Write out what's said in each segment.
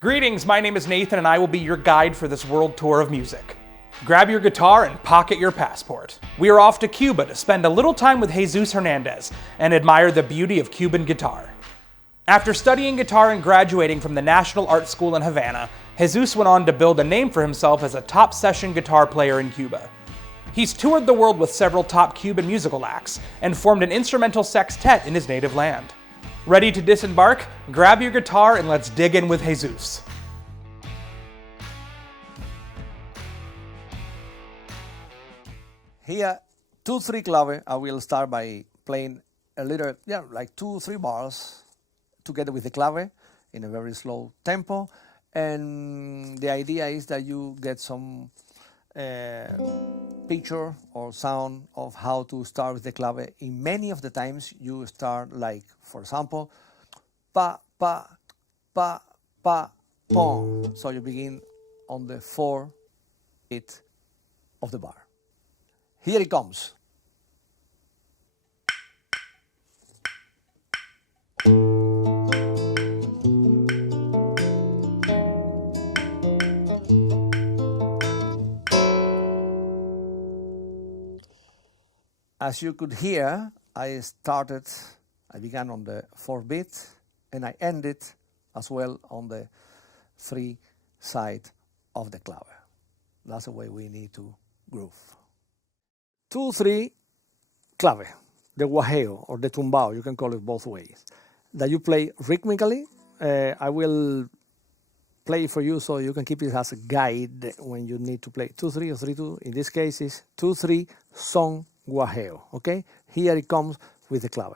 Greetings, my name is Nathan and I will be your guide for this world tour of music. Grab your guitar and pocket your passport. We are off to Cuba to spend a little time with Jesús Hernandez and admire the beauty of Cuban guitar. After studying guitar and graduating from the National Art School in Havana, Jesús went on to build a name for himself as a top session guitar player in Cuba. He's toured the world with several top Cuban musical acts and formed an instrumental sextet in his native land. Ready to disembark? Grab your guitar and let's dig in with Jesús. Here, 2-3 clave. I will start by playing a little, like 2-3 bars together with the clave in a very slow tempo. And the idea is that you get some picture or sound of how to start with the clave. In many of the times you start like, for example, pa, pa, pa, pa, pom. So you begin on the 4th beat of the bar. Here it comes. As you could hear, I began on the 4th beat and I ended as well on the 3 side of the clave. That's the way we need to groove. 2-3 clave, the guajeo or the tumbao, you can call it both ways, that you play rhythmically. I will play for you so you can keep it as a guide when you need to play 2-3 or 3-2. In this case, it's 2-3 son guajeo. Okay, here it comes with the clave.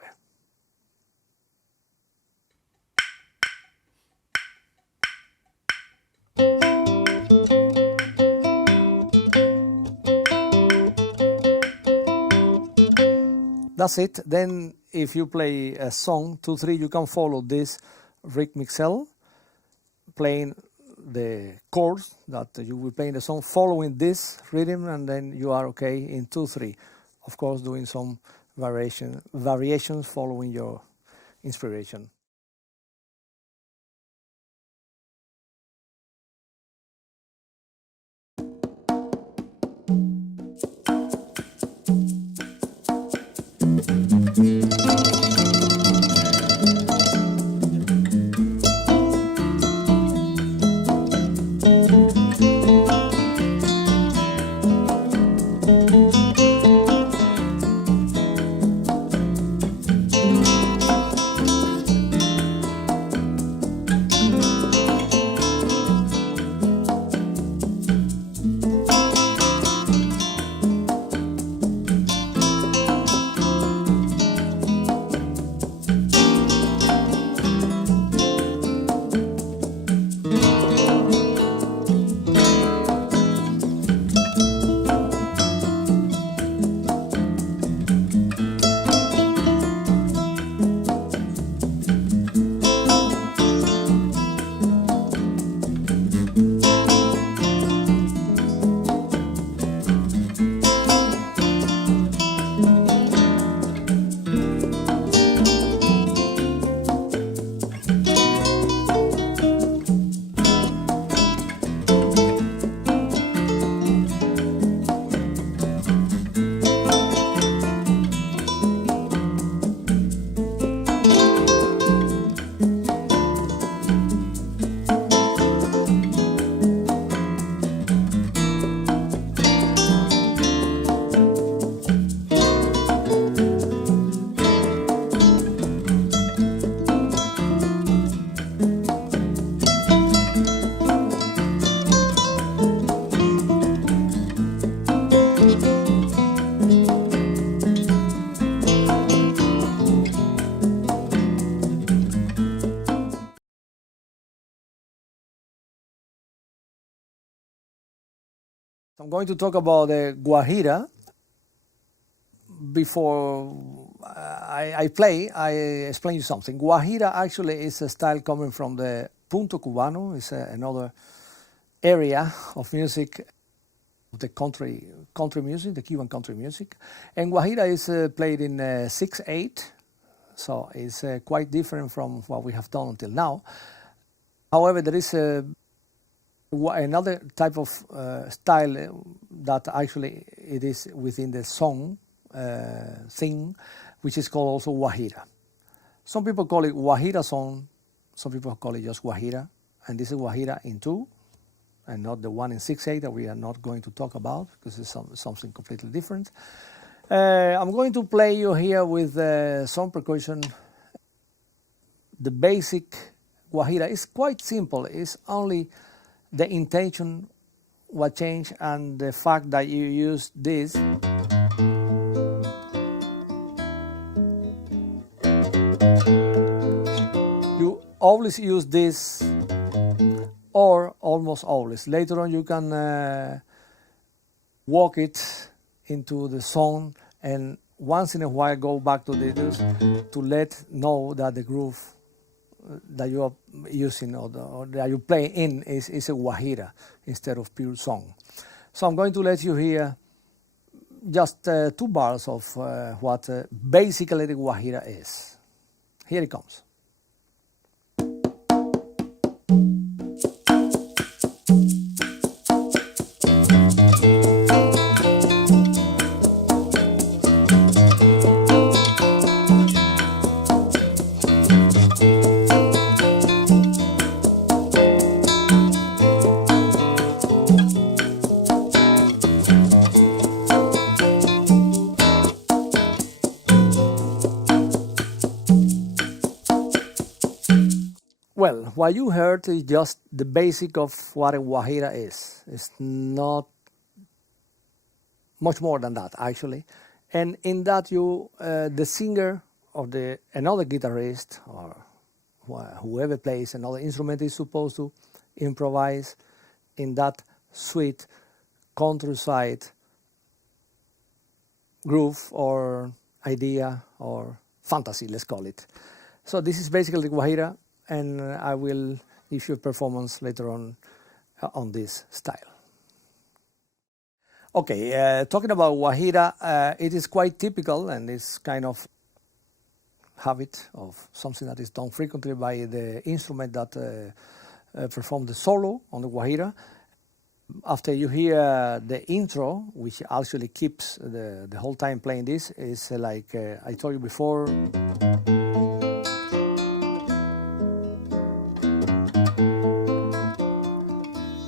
That's it. Then if you play a song 2-3, you can follow this rhythmic cell, playing the chords that you will play in the song, following this rhythm, and then you are okay in 2-3. Of course, doing some variations following your inspiration. I'm going to talk about the guajira. Before I play, I explain you something. Guajira actually is a style coming from the punto cubano. It's another area of music, the country music, the Cuban country music. And guajira is played in 6/8, so it's quite different from what we have done until now. However, there is another type of style that actually it is within the song thing, which is called also guajira. Some people call it guajira song, some people call it just guajira, and this is guajira in 2, and not the one in 6/8 that we are not going to talk about, because it's something completely different. I'm going to play you here with some percussion. The basic guajira is quite simple. It's only the intention what change, and the fact that you use this. You always use this, or almost always. Later on you can walk it into the song, and once in a while go back to this to let know that the groove that you are using or that you play in is a guajira instead of pure song. So I'm going to let you hear just 2 bars of what basically the guajira is. Here it comes. Well, what you heard is just the basic of what a guajira is. It's not much more than that, actually. And in that, the singer or another guitarist or whoever plays another instrument is supposed to improvise in that sweet countryside groove or idea or fantasy, let's call it. So this is basically guajira, and I will issue a performance later on this style. Okay, talking about guajira, it is quite typical, and it's kind of habit of something that is done frequently by the instrument that perform the solo on the guajira. After you hear the intro, which actually keeps the whole time playing this, is like I told you before.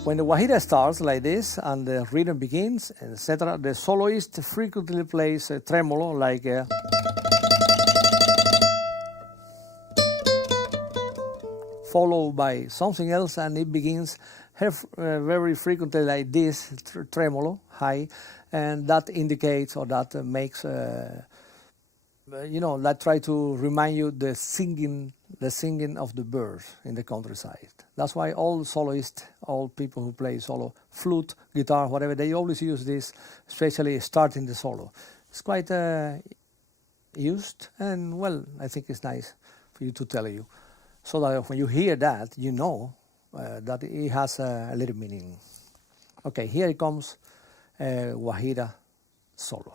When the guajira starts like this and the rhythm begins, etc., the soloist frequently plays a tremolo like followed by something else, and it begins very frequently like this, tremolo, high, and that indicates or that makes, that try to remind you the singing of the birds in the countryside. That's why all soloists, all people who play solo, flute, guitar, whatever, they always use this, especially starting the solo. It's quite used, and well, I think it's nice for you to tell you, so that when you hear that, you know that it has a little meaning. Okay, here it comes, guajira solo.